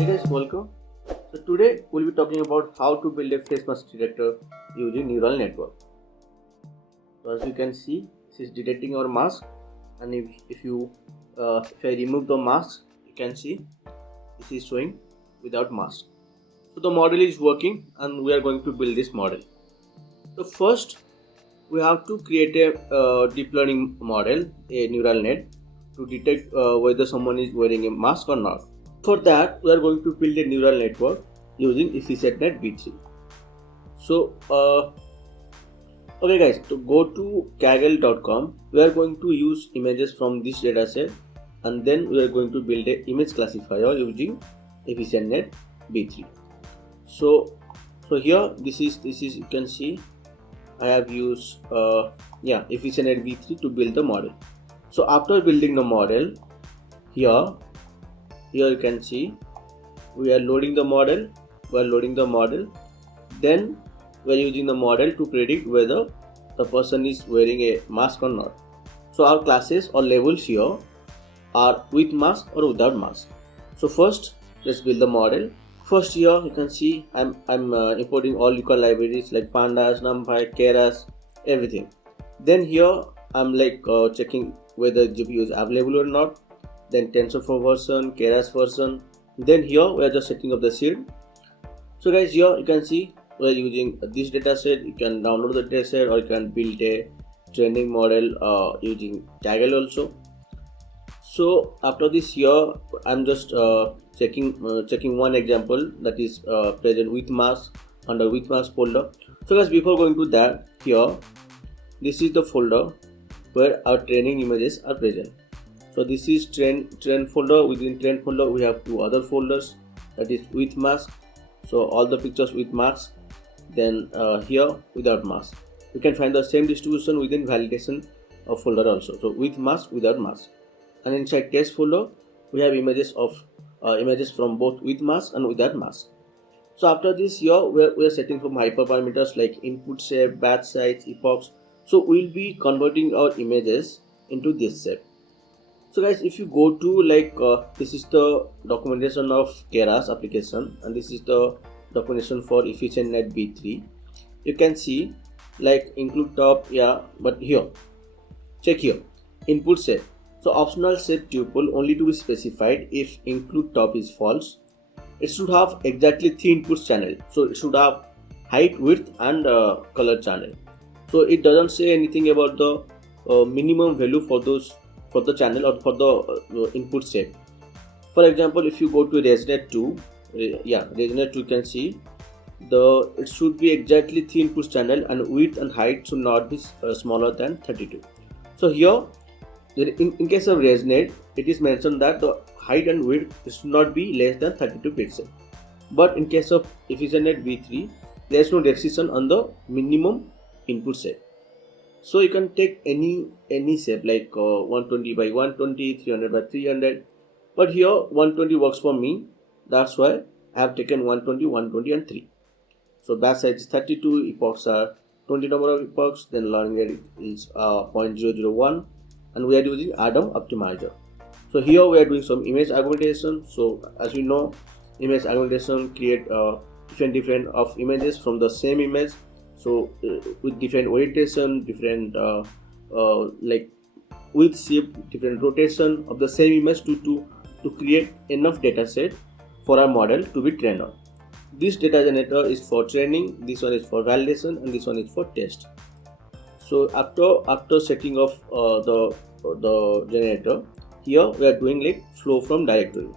Hey guys, welcome. So today we'll be talking about how to build a face mask detector using neural network. So as you can see, this is detecting our mask, and if I remove the mask, you can see this is showing without mask. So the model is working, and we are going to build this model. So first, we have to create a deep learning model, a neural net, to detect whether someone is wearing a mask or not. For that, we are going to build a neural network using EfficientNet v3. So, okay guys, to go to kaggle.com, we are going to use images from this dataset, and then we are going to build an image classifier using EfficientNet v3. So here this is you can see I have used EfficientNet v3 to build the model. So after building the model, here you can see we are loading the model. Then we are using the model to predict whether the person is wearing a mask or not. So our classes or labels here are with mask or without mask. So first, let's build the model. First, here you can see I'm importing all Yuka libraries like pandas, numpy, keras, everything. Then here I'm checking whether GPU is available or not. Then TensorFlow version, keras version. Then here we are just setting up the seed. So guys, here you can see we are using this dataset. You can download the dataset, or you can build a training model using Kaggle also. So after this, here I'm just checking one example that is present with mask under with mask folder. So guys, before going to that, here this is the folder where our training images are present. So this is trend folder. Within trend folder we have two other folders, that is with mask. So all the pictures with mask. Then here without mask. You can find the same distribution within validation of folder also. So with mask, without mask. And inside test folder we have images from both with mask and without mask. So after this, here we are setting some hyperparameters like input shape, batch size, epochs. So we'll be converting our images into this shape. So guys, if you go to this is the documentation of keras application, and this is the documentation for EfficientNet v3. You can see include top, but here check here input shape. So optional shape tuple only to be specified if include top is false. It should have exactly 3 inputs channel. So it should have height, width, and color channel. So it doesn't say anything about the minimum value for the channel or for the input shape. For example, if you go to ResNet 2, ResNet 2, you can see it should be exactly 3 inputs channel, and width and height should not be smaller than 32. So here in case of ResNet, it is mentioned that the height and width should not be less than 32 pixels. But in case of EfficientNet v3, there is no restriction on the minimum input shape. So you can take any shape like 120 by 120, 300 by 300. But here 120 works for me. That's why I have taken 120, 120 and 3. So batch size is 32, epochs are 20 number of epochs, then learning rate is 0.001, and we are using Adam optimizer. So here we are doing some image augmentation. So as you know, image augmentation create different of images from the same image. So with different orientation, different width, shape, different rotation of the same image to create enough data set for our model to be trained on. This data generator is for training, this one is for validation, and this one is for test. So after setting off the generator, here we are doing flow from directory.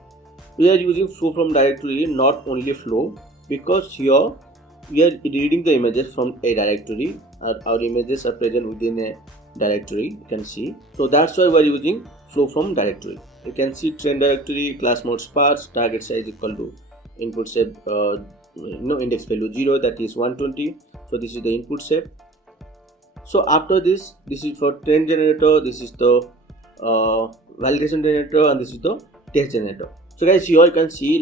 We are using flow from directory, not only flow, because here we are reading the images from a directory. Our images are present within a directory, you can see. So that's why we are using flow from directory. You can see trend directory, class mode sparse, target size equal to input shape index value 0, that is 120. So this is the input shape. So after this is for trend generator, this is the validation generator, and this is the test generator. So guys, here you can see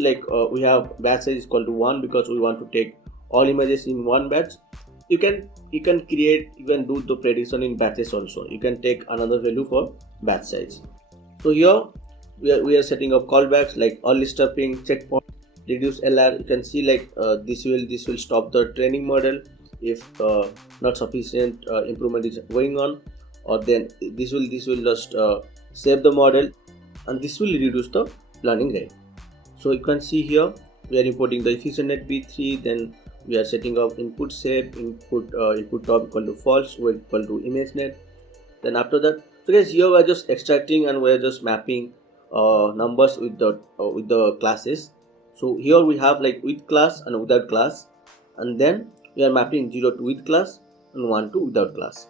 we have batch size equal to 1 because we want to take all images in one batch. You can do the prediction in batches also. You can take another value for batch size. So here we are setting up callbacks like early stuffing, checkpoint. reduce LR. You can see like this will stop the training model if not sufficient improvement is going on, or then this will just save the model, and this will reduce the learning rate. So you can see here we are importing the EfficientNet v3, then we are setting up input shape, input top equal to false, weight equal to ImageNet. Then after that, so guys, here we are just extracting and we are just mapping numbers with the classes. So here we have like with class and without class, and then we are mapping 0 to with class and 1 to without class.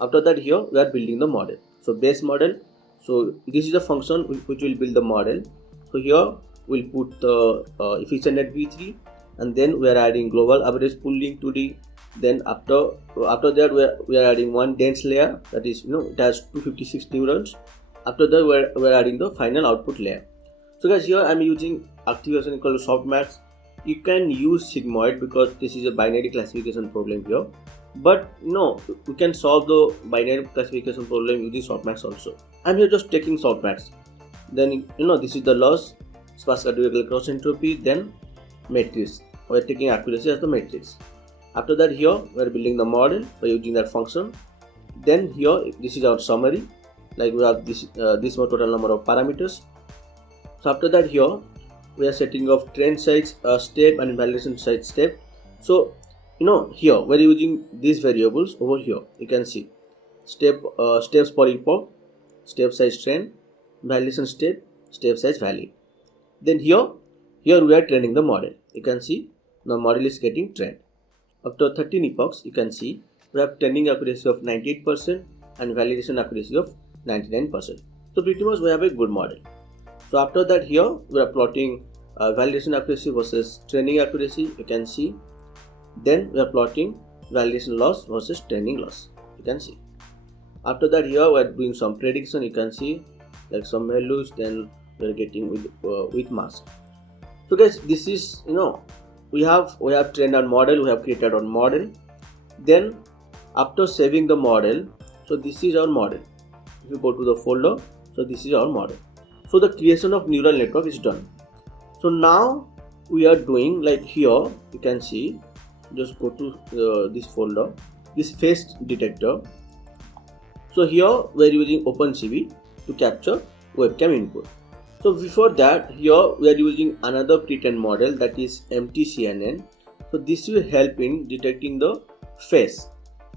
After that, here we are building the model. So base model. So this is a function which will build the model. So here we'll put the EfficientNet v3, and then we are adding global average pooling 2D. Then after that we are adding one dense layer, that is, it has 256 neurons. After that we are adding the final output layer. So guys, here I am using activation equal to softmax. You can use sigmoid because this is a binary classification problem here, but we can solve the binary classification problem using softmax also. I'm here just taking softmax. Then this is the loss, sparse categorical cross entropy, then matrix. We are taking accuracy as the matrix. After that, here we are building the model by using that function. Then here this is our summary, like we have this total number of parameters. So after that, here we are setting of train size step and validation size step. So here we are using these variables over here. You can see steps per epoch, step size train, validation step size valid. Then here we are training the model. You can see the model is getting trained. After 13 epochs, you can see we have training accuracy of 98% and validation accuracy of 99%. So pretty much we have a good model. So after that, here we are plotting validation accuracy versus training accuracy. You can see. Then we are plotting validation loss versus training loss. You can see. After that, here we are doing some prediction. You can see like some values. Then we are getting with mask. So guys, this is we have trained our model, we have created our model. Then after saving the model, so this is our model. If you go to the folder, so this is our model. So the creation of neural network is done. So now we are doing like here, you can see, just go to this folder, this face detector. So here we are using OpenCV to capture webcam input. So before that, here we are using another pre-trained model, that is MTCNN. So this will help in detecting the face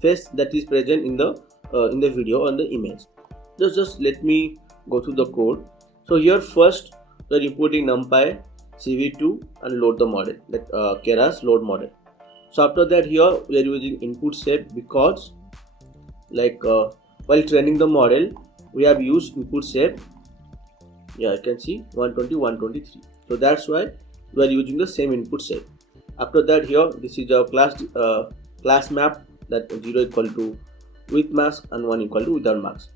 that is present in the video and the image. Just let me go to the code. So here first we are importing NumPy CV2 and load the model, that Keras load model. So after that, here we are using input shape because like while training the model we have used input shape. Yeah, you can see 120, 123. So that's why we are using the same input shape. After that, here this is our class map, that 0 equal to with mask and 1 equal to without mask.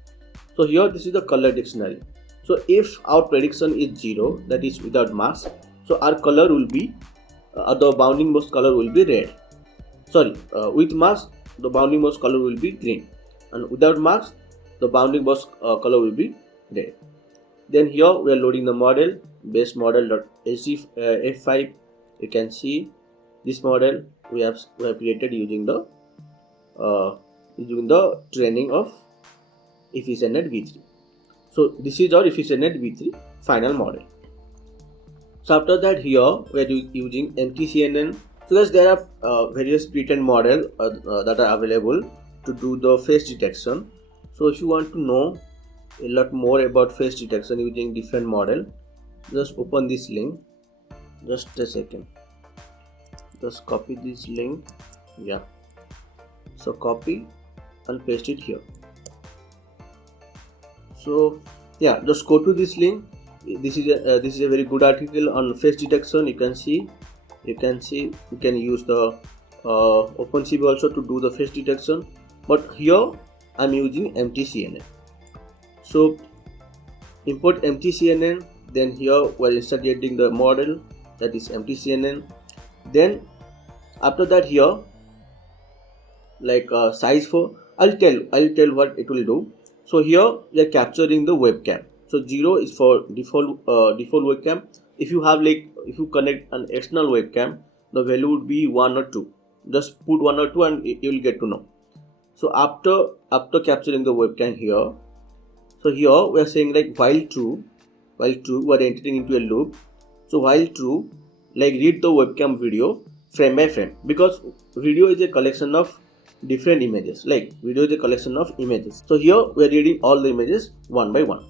So here this is the color dictionary. So if our prediction is 0, that is without mask, so our color will be the bounding box color will be red. Sorry, with mask the bounding box color will be green, and without mask the bounding box color will be red. Then here we are loading the model, base model.hdf5. You can see this model we have created using the training of EfficientNet v3. So this is our EfficientNet v3 final model. So after that, here we are using MTCNN. So guys, there are various pre-trained models that are available to do the face detection. So if you want to know a lot more about face detection using different model, just open this link. Just a second, just copy this link. Yeah, so copy and paste it here. So yeah, just go to this link. This is a very good article on face detection. You can use the OpenCV also to do the face detection, but here I'm using MTCNN. So import MTCNN, then here we're instantiating the model, that is MTCNN. Then after that, here like size for, I'll tell what it will do. So here we are capturing the webcam. So 0 is for default webcam, if you have if you connect an external webcam, the value would be 1 or 2. Just put 1 or 2 and you will get to know. So after capturing the webcam here, so here we are saying while true we are entering into a loop. So while true, read the webcam video frame by frame, because video is a collection of different images. Video is a collection of images. So here we are reading all the images one by one.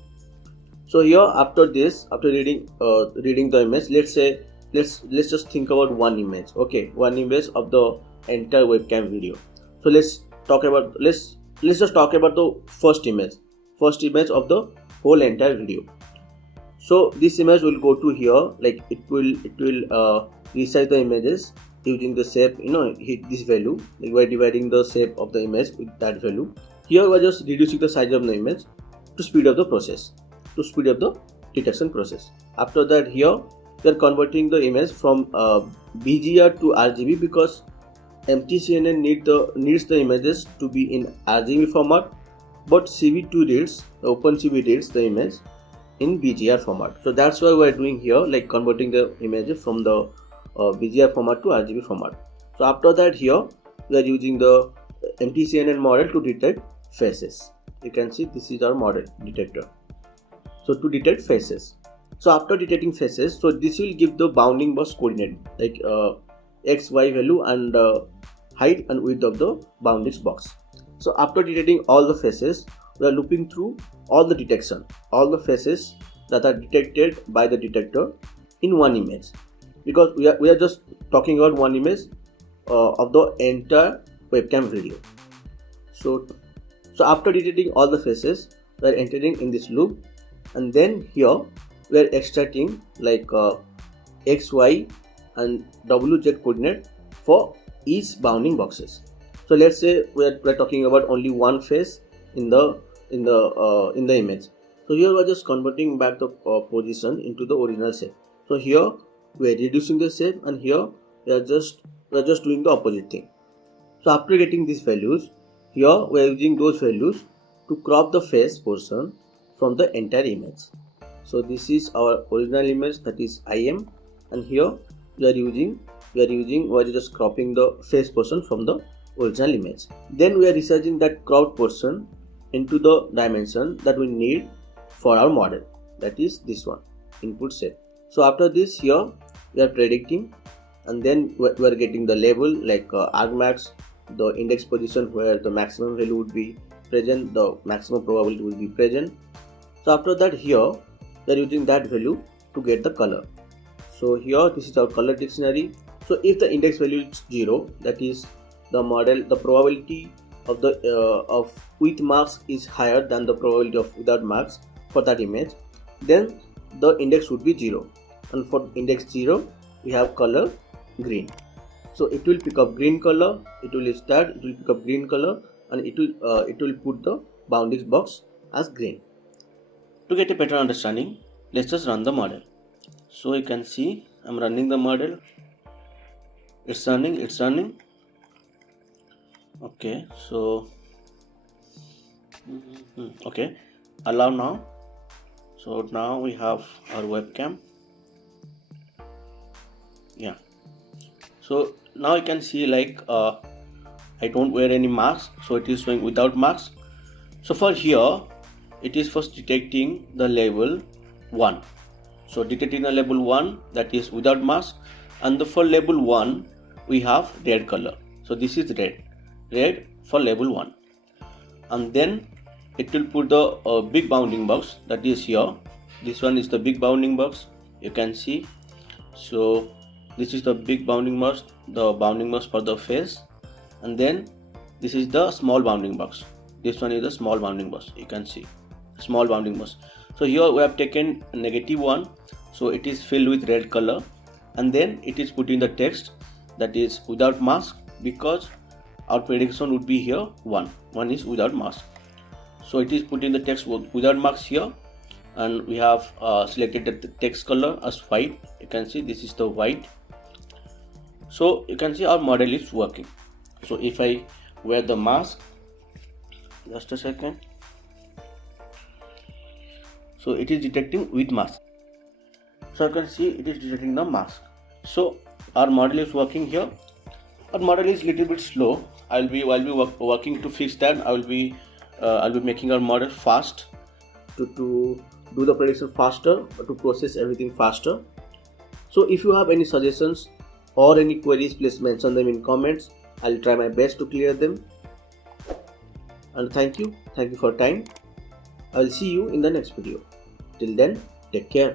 So here after reading the image, let's just think about one image. Okay, one image of the entire webcam video. So let's just talk about the first image of the whole entire video. So this image will go to here, it will resize the images using the shape, hit this value, we are dividing the shape of the image with that value. Here we are just reducing the size of the image to speed up the process, to speed up the detection process. After that, here we are converting the image from BGR to RGB, because MTCNN needs the images to be in RGB format, but CV2 reads, the OpenCV reads the image in BGR format. So that's why we are doing here, converting the images from the BGR format to RGB format. So after that, here we are using the MTCNN model to detect faces. You can see this is our model detector. So to detect faces. So after detecting faces, so this will give the bounding box coordinate, x, y value and height and width of the bounding box. So after detecting all the faces, we are looping through all the faces that are detected by the detector in one image, because we are just talking about one image of the entire webcam video. So after detecting all the faces, we are entering in this loop, and then here we are extracting x, y and wz coordinate for each bounding boxes. So let's say we are talking about only one face in the image. So here we are just converting back the position into the original shape. So here we are reducing the shape, and here we are just doing the opposite thing. So after getting these values, here we are using those values to crop the face portion from the entire image. So this is our original image, that is IM, and here we are just cropping the face portion from the original image. Then we are resizing that cropped portion into the dimension that we need for our model, that is this one, input shape. So after this, here we are predicting, and then we are getting the label argmax, the index position where the maximum value would be present, the maximum probability will be present. So after that, here we are using that value to get the color. So here this is our color dictionary. So if the index value is 0, that is the probability of the of with marks is higher than the probability of without marks for that image, then the index would be 0, and for index 0 we have color green. So it will pick up green color, it will pick up green color, and it will put the bounding box as green. To get a better understanding, let's just run the model. So you can see I'm running the model. It's running. Okay, so okay, allow now. So now we have our webcam. Yeah, so now you can see I don't wear any mask, so it is showing without mask. So for here it is first detecting the label 1. So detecting the label 1, that is without mask, and for label 1 we have red color. So this is red for label 1, and then it will put the big bounding box, that is here. This one is the big bounding box, you can see. So this is the big bounding box, the bounding box for the face, and then this is the small bounding box. This one is the small bounding box, you can see, small bounding box. So here we have taken -1, so it is filled with red color, and then it is putting the text, that is without mask, because our prediction would be here 1 is without mask. So it is putting the text without marks here, and we have selected the text color as white. You can see this is the white. So you can see our model is working. So if I wear the mask, just a second, so it is detecting with mask. So you can see it is detecting the mask. So our model is working here. Our model is little bit slow. I'll be working to fix that. I'll be making our model fast to do the prediction faster, to process everything faster. So if you have any suggestions or any queries, please mention them in comments. I'll try my best to clear them. And thank you for time. I will see you in the next video. Till then, take care.